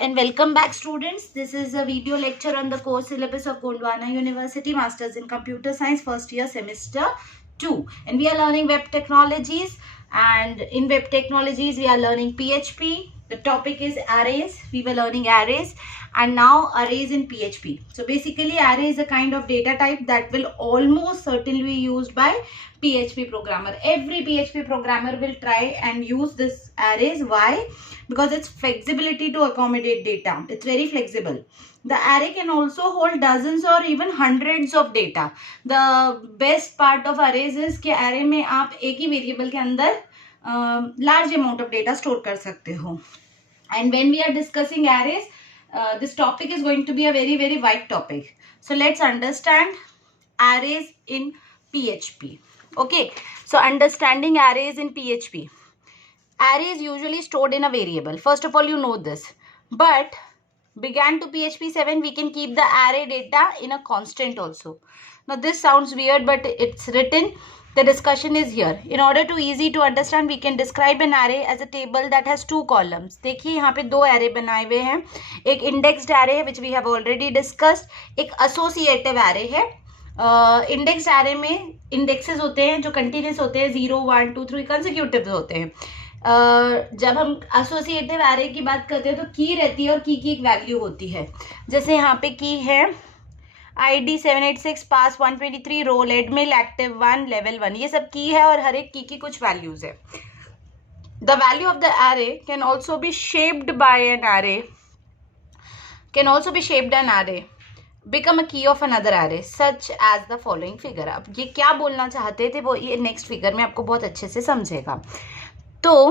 and welcome back students. This is a video lecture on the course syllabus of Gondwana University Masters in Computer Science first year semester 2, and we are learning web technologies, and in web technologies we are learning PHP. The topic is arrays. We were learning arrays and now arrays in PHP. So basically array is a kind of data type that will almost certainly be used by PHP programmer. Every PHP programmer will try and use this arrays. Why? Because it's flexibility to accommodate data. It's very flexible. The array can also hold dozens or even hundreds of data. The best part of arrays is कि array में आप एक ही variable के अंदर large amount of data store कर सकते हो. And when we are discussing arrays, this topic is going to be a very wide topic. So let's understand arrays in PHP. Okay, so understanding arrays in PHP. Array is usually stored in a variable. First of all, you know this. But began to PHP 7, we can keep the array data in a constant also. Now this sounds weird, but it's written. The discussion is here. In order to easy to understand, we can describe an array as a table that has two columns. देखिए यहाँ पे दो array बनाए हुए हैं. एक indexed array है which we have already discussed. एक associative array है. Indexed array में indexes होते हैं जो continuous होते हैं, 0, 1, 2, 3 consecutive होते हैं. जब हम एसोसिएटिव एरे की बात करते हैं तो की रहती है और की एक वैल्यू होती है. जैसे यहाँ पे की है ID 786 पास 123 रोल एडमिल एक्टिव 1 लेवल 1, ये सब की है और हर एक की कुछ वैल्यूज है. The value of the array can also be shaped by an array, can also be shaped an array become a key of another array such as the following figure. अब ये क्या बोलना चाहते थे वो ये नेक्स्ट फिगर में आपको बहुत अच्छे से समझेगा. तो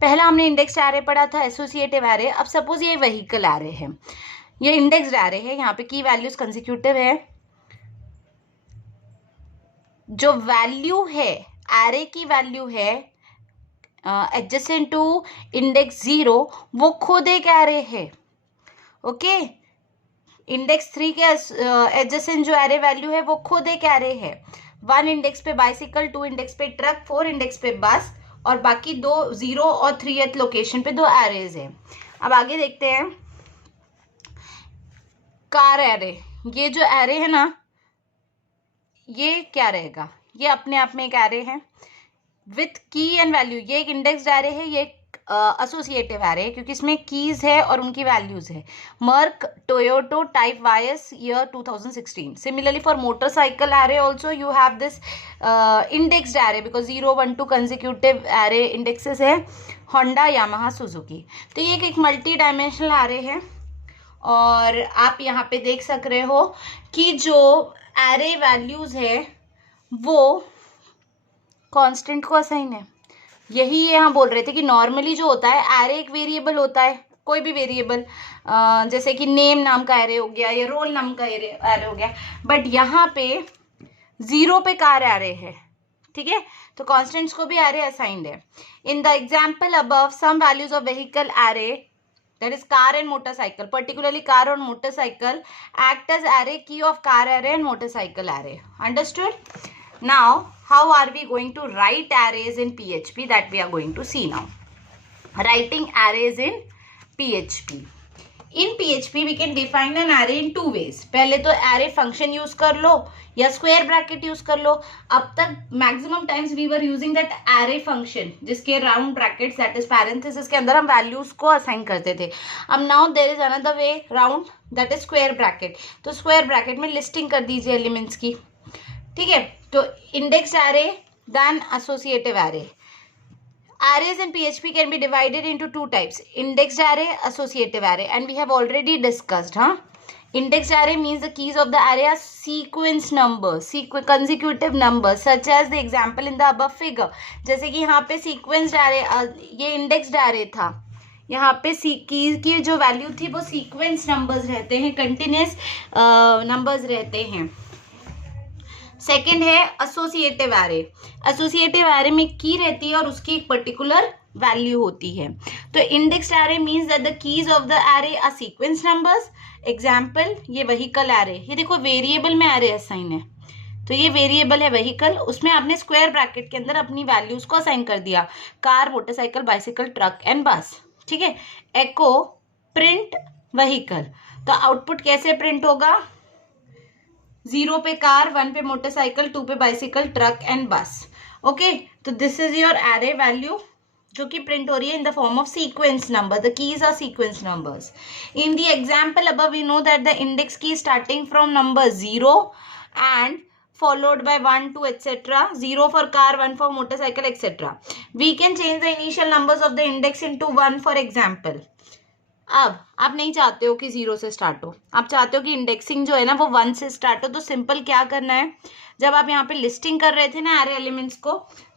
पहला हमने इंडेक्स एरे पढ़ा था, एसोसिएटिव एरे. अब सपोज ये व्हीकल एरे है, ये इंडेक्स्ड एरे है, यहाँ पे की वैल्यूज कंसेक्यूटिव है. जो वैल्यू है एरे की वैल्यू है एडजेसेंट टू इंडेक्स 0, वो खुद एक एरे है. ओके, इंडेक्स 3 के एडजेसेंट जो एरे वैल्यू है वो खुद एक एरे है. 1 इंडेक्स पे बाइसिकल, 2 इंडेक्स पे ट्रक, 4 इंडेक्स पे बस, और बाकी 2 0 और 3th लोकेशन पे 2 एरेज हैं. अब आगे देखते हैं कार एरे. ये जो एरे है ना, ये क्या रहेगा? ये अपने आप में एक एरे है विथ की एंड वैल्यू. ये एक इंडेक्स्ड एरे है, ये एसोसिएटिव एरे है क्योंकि इसमें कीज है और उनकी वैल्यूज है. Merc Toyota type voice year 2016. Similarly for motorcycle array also you have this indexed array because 0, 1, 2 consecutive array indexes है. Honda, Yamaha, Suzuki. तो ये एक मल्टी डायमेंशनल एरे है और आप यहाँ पे देख सक रहे हो कि जो एरे वैल्यूज है वो कांस्टेंट को असाइन है. यही ये यहाँ बोल रहे थे कि नॉर्मली जो होता है एरे एक वेरिएबल होता है, कोई भी वेरिएबल, जैसे कि नेम नाम का एरे हो गया या रोल नाम का एरे हो गया. बट यहाँ पे 0 पे कार एरे है, ठीक है, तो कॉन्स्टेंट्स को भी एरे असाइंड है. In the example above some values of vehicle array, that is car and motorcycle, particularly car or motorcycle, act as array key of car array and motorcycle array. Understood? Now how are we going to write arrays in PHP? That we are going to see now. Writing arrays in PHP. In PHP we can define an array in 2 ways. पहले तो array function use कर लो या square bracket use कर लो. अब तक maximum times we were using that array function जिसके round brackets, that is parenthesis के अंदर हम values को assign करते थे. अब now there is another way round, that is square bracket. तो square bracket में listing कर दीजिए elements की, ठीक है. तो indexed array then associative array. Arrays in PHP can be divided into 2 types, indexed array, associative array, and we have already discussed. Indexed array means the keys of the array are sequence numbers, consecutive numbers, such as the example in the above figure. जैसे कि यहाँ पे sequenced array, ये indexed array था, यहाँ पे keys की जो वैल्यू थी वो sequence numbers रहते हैं, continuous numbers रहते हैं. सेकेंड है एसोसिएटिव एरे. एसोसिएटिव एरे में की रहती है और उसकी एक पर्टिकुलर वैल्यू होती है. तो indexed array means that the keys of the array are sequence numbers. Example ये व्हीकल एरे, ये देखो वेरिएबल में एरे असाइन है, तो ये वेरिएबल है व्हीकल, उसमें आपने स्क्वायर ब्रैकेट के अंदर अपनी वैल्यूज को असाइन कर दिया, car, motorcycle, bicycle, truck and bus, ठीक है. एको प्रिंट व्हीकल, तो आउटपुट कैसे प्रिंट होगा? 0 पे कार, 1 पे मोटरसाइकिल, 2 पे bicycle, truck and bus. Okay, तो this is your array value जो कि प्रिंट हो रही है in the form of sequence number. The keys are sequence numbers. In the example above, we know that the index key starting from number 0 and followed by 1, 2, etc. 0 for car, 1 for motorcycle, etc. We can change the initial numbers of the index into 1, for example. अब आप नहीं चाहते हो कि 0 से start हो, आप चाहते हो कि इंडेक्सिंग जो है ना वो 1 से स्टार्ट हो. तो सिंपल क्या करना है, जब आप यहाँ पे लिस्टिंग कर रहे थे ना एरे एलिमेंट्स को,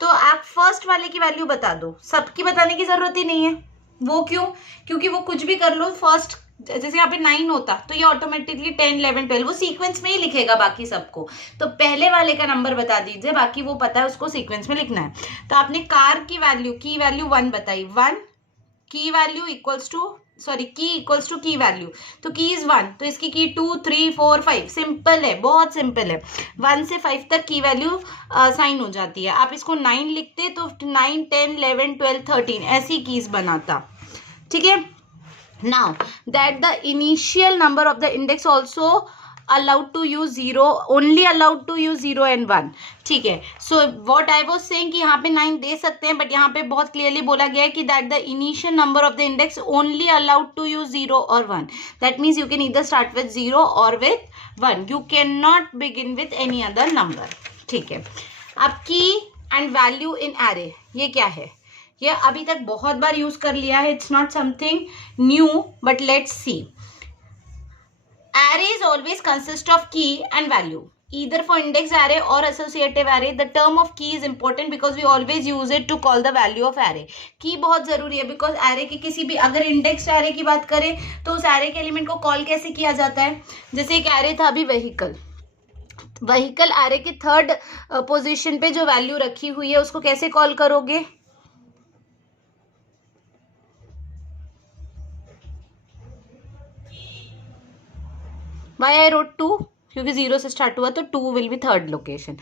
तो आप फर्स्ट वाले की वैल्यू बता दो. सबकी बताने की जरूरत ही नहीं है. वो क्यों? क्योंकि वो कुछ भी कर लो, फर्स्ट जैसे यहाँ पे 9 होता तो ये ऑटोमेटिकली 10, 11, 12 वो सीक्वेंस में ही लिखेगा बाकी सबको. तो पहले वाले का नंबर बता दीजिए, बाकी वो पता है उसको सीक्वेंस में लिखना है. तो आपने कार की वैल्यू 1 बताई, 1 की वैल्यू इक्वल्स टू की वैल्यू, तो की इज 1, तो इसकी की 2, 3, 4, 5. सिंपल है, बहुत सिंपल है. 1 से 5 तक की वैल्यू साइन हो जाती है. आप इसको 9 लिखते तो 9, 10, 11, 12, 13 ऐसी कीज बनाता. ठीक है. Now that the initial number of the index also allowed to use 0, only allowed to use 0 and 1. ठीक है. So what I was saying कि यहाँ पे 9 दे सकते हैं, बट यहाँ पे बहुत क्लियरली बोला गया है कि that the initial number of the index only allowed to use 0 और 1. That means you can either start with 0 और with 1. You can not begin with any other number. ठीक है. अब की एंड वैल्यू इन एरे, ये क्या है? ये अभी तक बहुत बार यूज कर लिया है. It's not something new, but let's see. Arrays always consist of key and value, either for index array or associative array. The term of key is important because we always use it to call the value of array. Key बहुत जरूरी है because array के किसी भी, अगर index array की बात करें तो उस array के एलिमेंट को कॉल कैसे किया जाता है? जैसे एक array था अभी व्हीकल array के थर्ड पोजिशन पे जो वैल्यू रखी हुई है उसको कैसे कॉल करोगे? Why I wrote 2? क्योंकि 0 से स्टार्ट हुआ तो 2 विल बी थर्ड लोकेशन.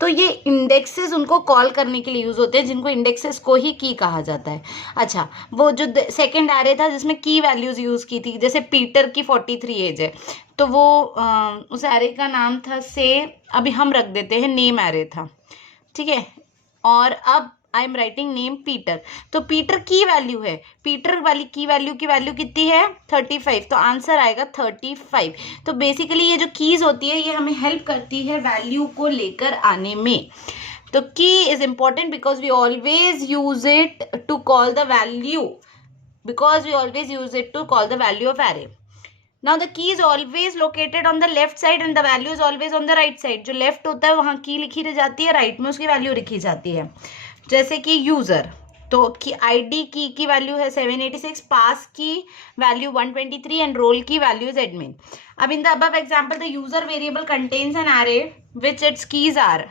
तो ये इंडेक्सेस उनको कॉल करने के लिए यूज होते हैं जिनको इंडेक्सेस को ही की कहा जाता है. अच्छा, वो जो सेकंड एरे था जिसमें की वैल्यूज यूज की थी, जैसे पीटर की 43 एज है, तो वो उस एरे का नाम था से, अभी हम रख देते हैं नेम एरे था. ठीक है. और अब I am writing name Peter, तो पीटर की वैल्यू है, पीटर वाली की वैल्यू कितनी है? 35. तो आंसर आएगा 35. तो बेसिकली ये जो कीज होती है ये हमें हेल्प करती है वैल्यू को लेकर आने में. तो key is important because we always use it to call the value, of array. Now the key is always located on the left side and the value is always on the right side. जो left होता है वहाँ की लिखी रह जाती है, right में उसकी वैल्यू लिखी जाती है. जैसे कि यूजर, तो की आईडी की वैल्यू है 786, पास की वैल्यू 123 एंड रोल की वैल्यू इज एडमिन. अब in the above example the user variable contains an array which its keys are.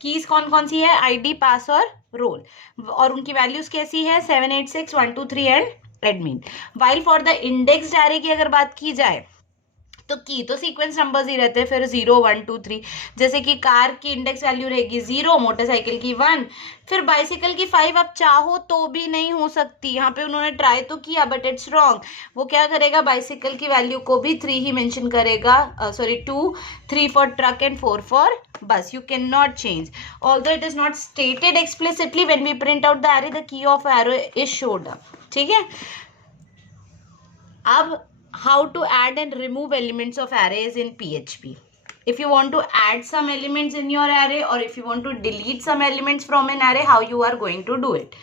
Keys कौन कौन सी है? आईडी, पास और रोल, और उनकी वैल्यूज कैसी है? 786, 123 and admin. While for the indexed array की अगर बात की जाए तो की तो सीक्वेंस नंबर्स ही रहते हैं, फिर 0, 1, 2, 3. जैसे कि कार की इंडेक्स वैल्यू रहेगी 0, मोटरसाइकिल की 1, फिर बाइसिकल की 5. अब चाहो तो भी नहीं हो सकती, यहाँ पे उन्होंने ट्राई तो किया बट इट्स रॉन्ग. वो क्या करेगा? बाइसिकल की वैल्यू को भी 3 ही मेंशन करेगा, 2, 3 फॉर ट्रक एंड 4 फॉर बस. You cannot change. Although it is not stated explicitly, when we print out the array, the key of array is showed up. ठीक है. अब how to add and remove elements of arrays in PHP. If you want to add some elements in your array or if you want to delete some elements from an array, how you are going to do it?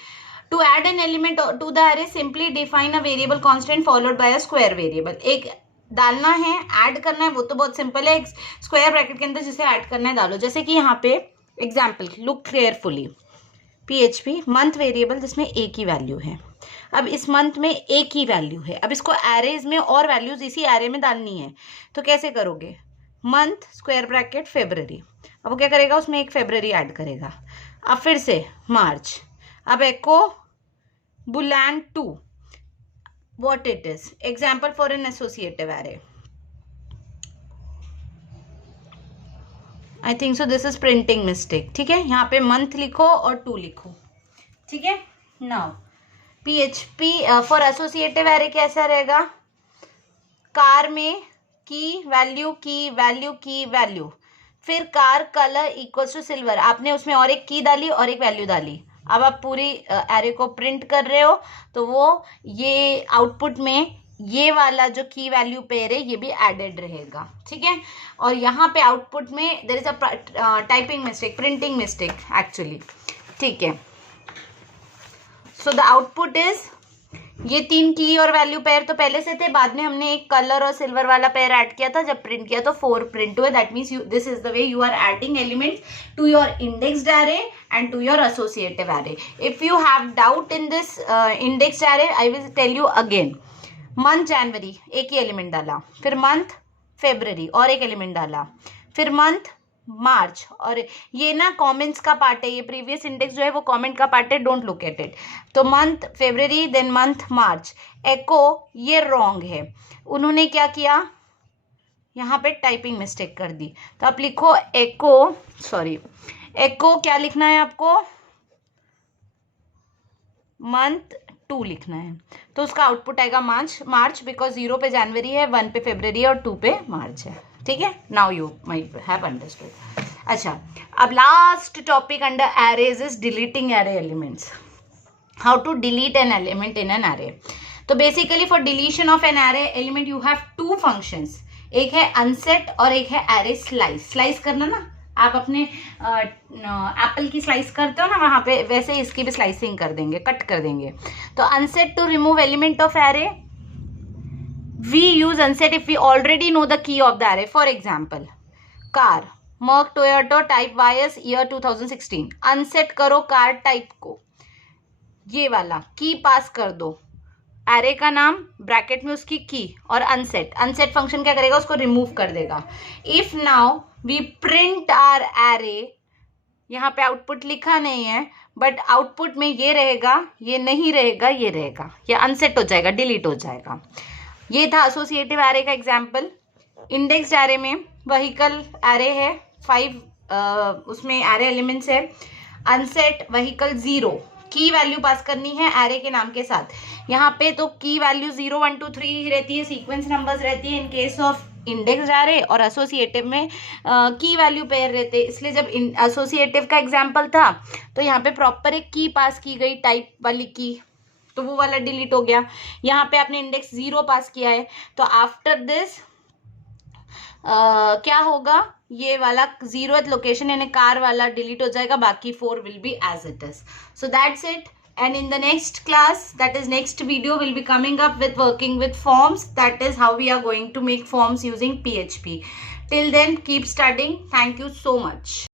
To add an element to the array, simply define a variable constant followed by a square variable. एक डालना है, add करना है, वो तो बहुत simple है. Square bracket के अंदर जिसे ऐड करना है डालो. जैसे कि यहाँ पे example, look carefully. PHP month variable जिसमें एक ही वैल्यू है. अब इस मंथ में एक ही वैल्यू है, अब इसको एरेज में और वैल्यूज इसी एरे में डालनी है. तो कैसे करोगे? मंथ स्क्वायर ब्रैकेट फरवरी. अब वो क्या करेगा? उसमें एक फरवरी ऐड करेगा. अब फिर से मार्च. अब एको बुलान 2, what it is? Example for an associative array. I think so this is printing mistake. ठीक है. यहाँ पे मंथ लिखो और 2 लिखो. ठीक है. Now PHP for associative array कैसा रहेगा? कार में की वैल्यू की वैल्यू की वैल्यू, फिर car colour equals to silver, आपने उसमें और एक की डाली और एक वैल्यू डाली। अब आप पूरी एरे को प्रिंट कर रहे हो तो वो ये आउटपुट में ये वाला जो की वैल्यू पेयर है ये भी एडेड रहेगा, ठीक है। और यहाँ पे आउटपुट में there is a typing mistake, printing mistake actually, ठीक है। सो द आउटपुट इज ये 3 की और वैल्यू पेयर तो पहले से थे, बाद में हमने एक कलर और सिल्वर वाला पेयर ऐड किया था, जब प्रिंट किया तो 4 प्रिंट हुए। That means this is the way you are adding elements to your indexed array and to your associative array. If you have doubt in this indexed array, I will tell you again. Month जनवरी एक ही element डाला, फिर month February और एक element डाला, फिर month मार्च, और ये ना कमेंट्स का पार्ट है, ये प्रीवियस इंडेक्स जो है वो कमेंट का पार्ट है, डोंट लुक एट इट। तो मंथ फेब्रवरी देन मंथ मार्च, एको ये रॉन्ग है, उन्होंने क्या किया यहाँ पे टाइपिंग मिस्टेक कर दी, तो आप लिखो एको, सॉरी एको क्या लिखना है आपको, मंथ 2 लिखना है, तो उसका आउटपुट आएगा मार्च बिकॉज 0 पे जनवरी है, 1 पे फेब्रवरी है और 2 पे मार्च है, ठीक है। Now you might have understood. अच्छा, अब last topic under arrays is deleting array elements, how to delete an element in an array. तो basically for deletion of an array element you have 2 functions, एक है unset और एक है array slice. Slice करना ना, आप अपने एप्पल की स्लाइस करते हो ना, वहां पे वैसे इसकी भी स्लाइसिंग कर देंगे, कट कर देंगे। तो unset to remove element of array, we use unset if we already know the key of the array. For example car, merc Toyota type voice year 2016, unset करो कार टाइप को, ये वाला की पास कर दो, एरे का नाम ब्रैकेट में उसकी की, और अनसेट फंक्शन क्या करेगा, उसको रिमूव कर देगा। If now we print our array, यहाँ पे आउटपुट लिखा नहीं है बट आउटपुट में ये रहेगा, ये नहीं रहेगा, ये रहेगा, ये अनसेट हो जाएगा, डिलीट हो जाएगा। ये था एसोसिएटिव एरे का एग्जाम्पल। इंडेक्स्ड एरे में व्हीकल एरे है 5, उसमें एरे एलिमेंट्स है, अनसेट व्हीकल 0, की वैल्यू पास करनी है एरे के नाम के साथ। यहाँ पे तो की वैल्यू 0 1 2 3 ही रहती है, सीक्वेंस नंबर्स रहती है in case of index array, और एसोसिएटिव में की वैल्यू पेयर रहते हैं। इसलिए जब एसोसिएटिव का एग्जांपल था तो यहाँ पे प्रॉपर एक की पास की गई, टाइप वाली की, तो वो वाला डिलीट हो गया। यहाँ पे आपने इंडेक्स 0 पास किया है, तो आफ्टर दिस क्या होगा, ये वाला 0th लोकेशन यानी कार वाला डिलीट हो जाएगा, बाकी 4 will be as it is. So that's it. And in the next class, that is next video, will be coming up with working with forms. That is how we are going to make forms using PHP. Till then, keep studying. Thank you so much.